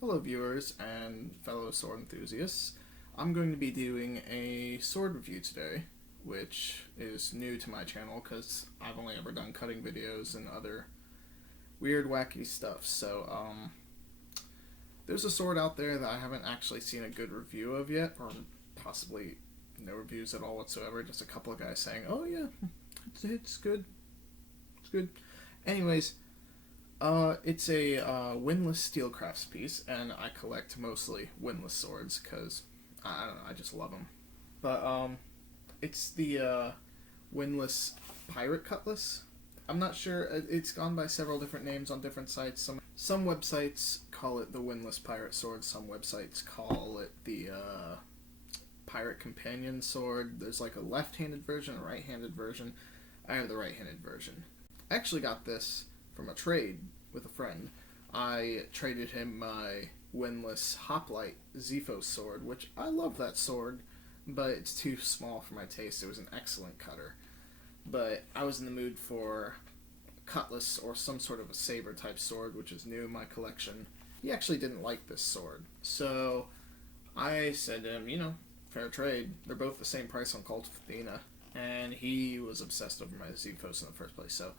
Hello viewers and fellow sword enthusiasts. I'm going to be doing a sword review today, which is new to my channel because I've only ever done cutting videos and other weird wacky stuff. There's a sword out there that I haven't actually seen a good review of yet, or possibly no reviews at all whatsoever, just a couple of guys saying, oh yeah, it's good, it's good. Anyways, it's a windlass steelcrafts piece, and I collect mostly windlass swords because I don't know, I just love them. But it's the windlass pirate cutlass. I'm not sure. It's gone by several different names on different sites. Some websites call it the windlass pirate sword. Some websites call it the pirate companion sword. There's like a left-handed version, a right-handed version. I have the right-handed version. I actually got this from a trade with a friend. I traded him my windlass hoplite Zephos sword, which I love that sword, but it's too small for my taste. It was an excellent cutter, but I was in the mood for Cutlass or some sort of a saber type sword, which is new in my collection. He actually didn't like this sword, so I said to him, fair trade. They're both the same price on Cult of Athena, and he was obsessed over my Zephos in the first place. So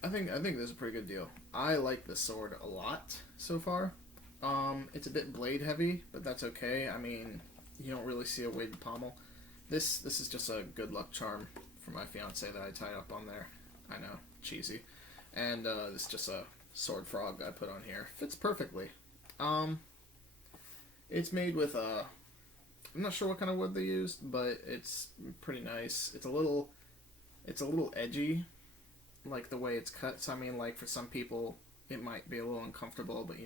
I think this is a pretty good deal. I like this sword a lot so far. It's a bit blade heavy, but that's okay. I mean, you don't really see a weighted pommel. This is just a good luck charm for my fiance that I tied up on there. I know, cheesy. And this is just a sword frog I put on here. Fits perfectly. It's made with I'm not sure what kind of wood they used, but it's pretty nice. It's a little edgy, like the way it's cut. So I mean, like for some people it might be a little uncomfortable, but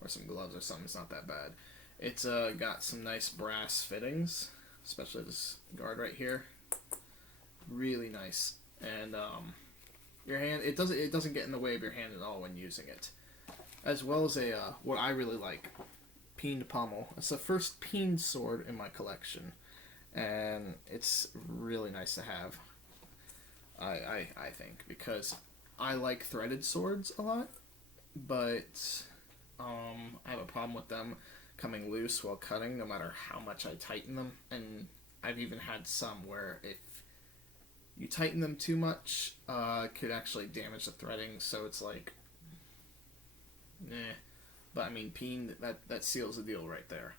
or some gloves or something, it's not that bad. It's got some nice brass fittings, especially this guard right here. Really nice. And your hand, it doesn't get in the way of your hand at all when using it. As well as a what I really like, peened pommel. It's the first peened sword in my collection, and it's really nice to have. I think, because I like threaded swords a lot, but I have a problem with them coming loose while cutting, no matter how much I tighten them. And I've even had some where if you tighten them too much, it could actually damage the threading. So it's like, But I mean, peen, that seals the deal right there.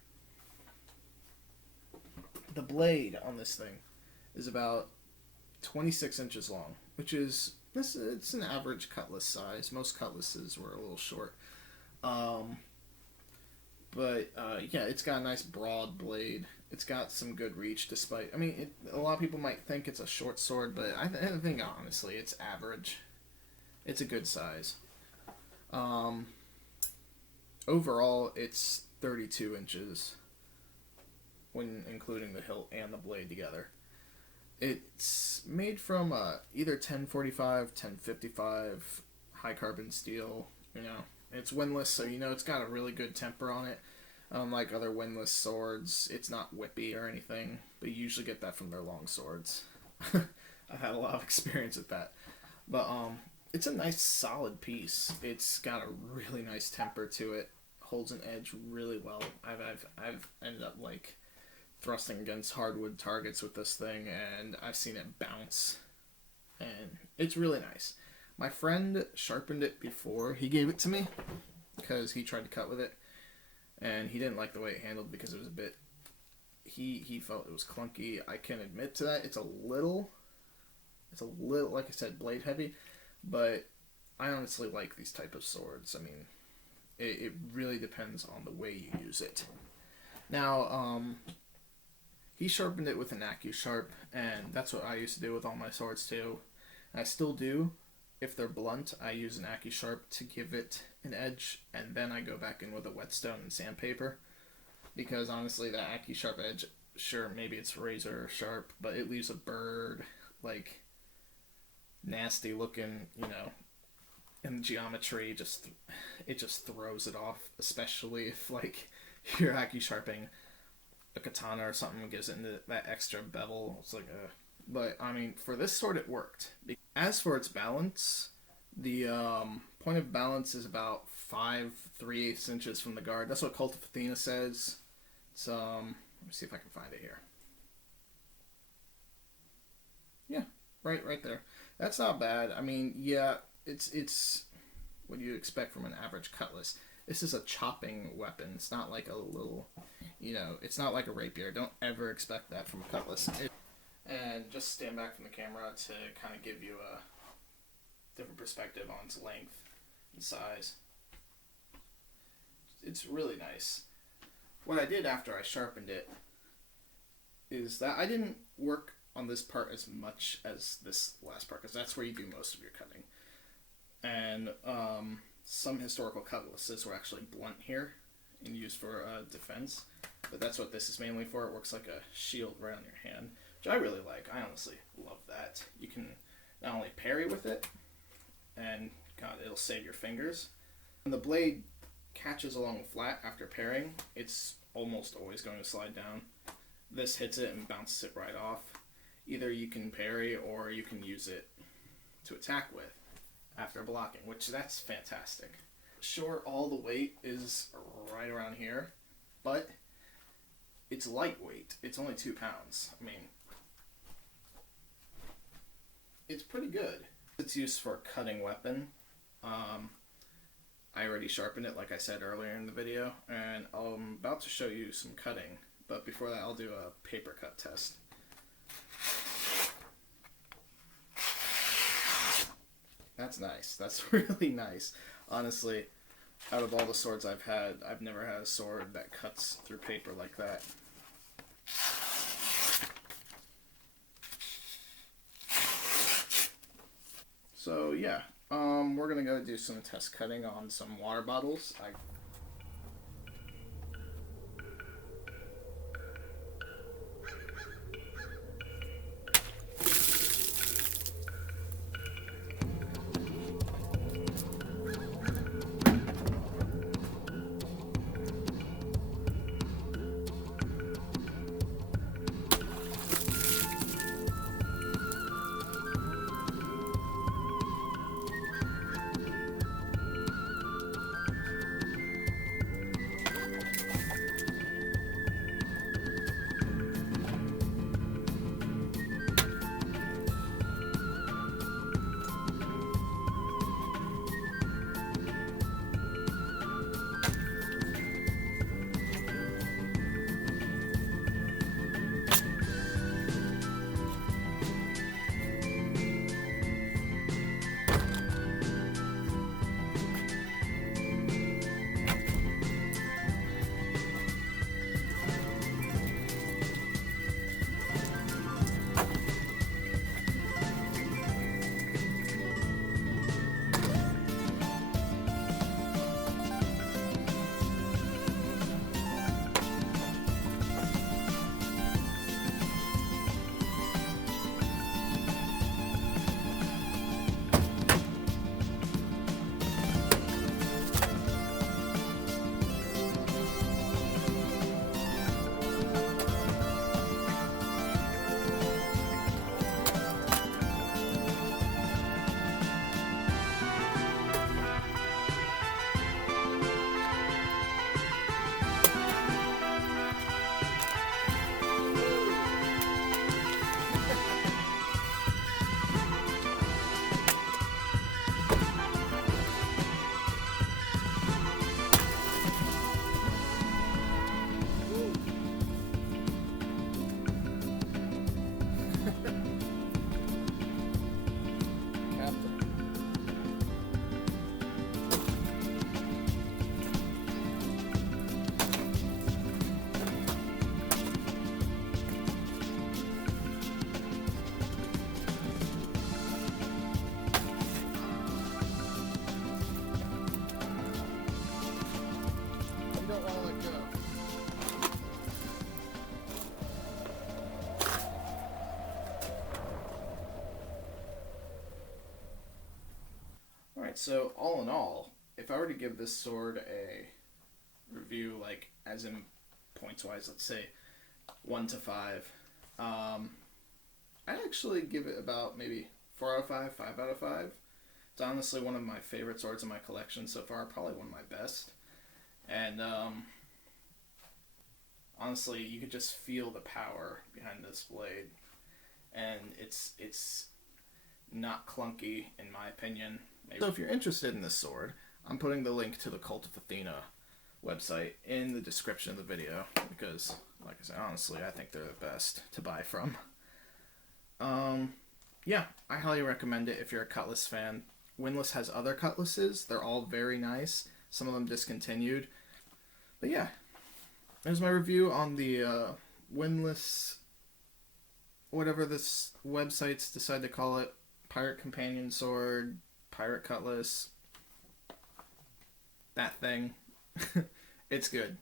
The blade on this thing is about 26 inches long, which is it's an average cutlass size. Most cutlasses were a little short. Yeah, it's got a nice broad blade. It's got some good reach, despite, a lot of people might think it's a short sword, but I think honestly it's average. It's a good size. Overall, it's 32 inches when including the hilt and the blade together. It's made from either 1045, 1055 high carbon steel. It's windlass, so it's got a really good temper on it. Unlike other windlass swords, it's not whippy or anything, but you usually get that from their long swords. I've had a lot of experience with that. But it's a nice solid piece. It's got a really nice temper to it. Holds an edge really well. I've ended up like thrusting against hardwood targets with this thing, and I've seen it bounce, and it's really nice. My friend sharpened it before he gave it to me because he tried to cut with it, and he didn't like the way it handled because it was a bit. He felt it was clunky. I can admit to that. It's a little, like I said, blade heavy, but I honestly like these type of swords. I mean, it really depends on the way you use it. Now, he sharpened it with an AccuSharp, and that's what I used to do with all my swords too. I still do. If they're blunt, I use an AccuSharp to give it an edge, and then I go back in with a whetstone and sandpaper. Because honestly, that AccuSharp edge, sure, maybe it's razor sharp, but it leaves a bird, like, nasty looking, in geometry. It just throws it off, especially if, like, you're AccuSharping a katana or something, gives it into that extra bevel. It's like, But, for this sword, it worked. As for its balance, The point of balance is about 5 3/8 inches from the guard. That's what Cult of Athena says. It's let me see if I can find it here. Yeah, right there. That's not bad. I mean, yeah, it's what you expect from an average cutlass. This is a chopping weapon. It's not like a little, it's not like a rapier. Don't ever expect that from a cutlass. And just stand back from the camera to kind of give you a different perspective on its length and size. It's really nice. What I did after I sharpened it is that I didn't work on this part as much as this last part, because that's where you do most of your cutting. And some historical cutlasses were actually blunt here and used for defense, but that's what this is mainly for. It works like a shield right on your hand, which I really like. I honestly love that. You can not only parry with it, and God, it'll save your fingers. When the blade catches along flat after parrying, it's almost always going to slide down. This hits it and bounces it right off. Either you can parry or you can use it to attack with after blocking, which that's fantastic. Sure, all the weight is right around here, but it's lightweight. It's only 2 pounds. I mean, it's pretty good. It's used for a cutting weapon. I already sharpened it, like I said earlier in the video, and I'm about to show you some cutting, but before that I'll do a paper cut test. That's nice. That's really nice. Honestly, out of all the swords I've had, I've never had a sword that cuts through paper like that. So yeah, we're gonna go do some test cutting on some water bottles. Alright, so all in all, if I were to give this sword a review, like as in points wise, let's say 1 to 5, I'd actually give it about maybe 4 out of 5, 5 out of 5. It's honestly one of my favorite swords in my collection so far, probably one of my best. And honestly, you could just feel the power behind this blade, and it's not clunky in my opinion. So if you're interested in this sword, I'm putting the link to the Cult of Athena website in the description of the video because, like I said, honestly, I think they're the best to buy from. Yeah, I highly recommend it if you're a Cutlass fan. Windlass has other Cutlasses. They're all very nice. Some of them discontinued. But yeah, there's my review on the Windlass, whatever this websites decide to call it, Pirate Companion Sword, Pirate Cutlass, that thing. It's good.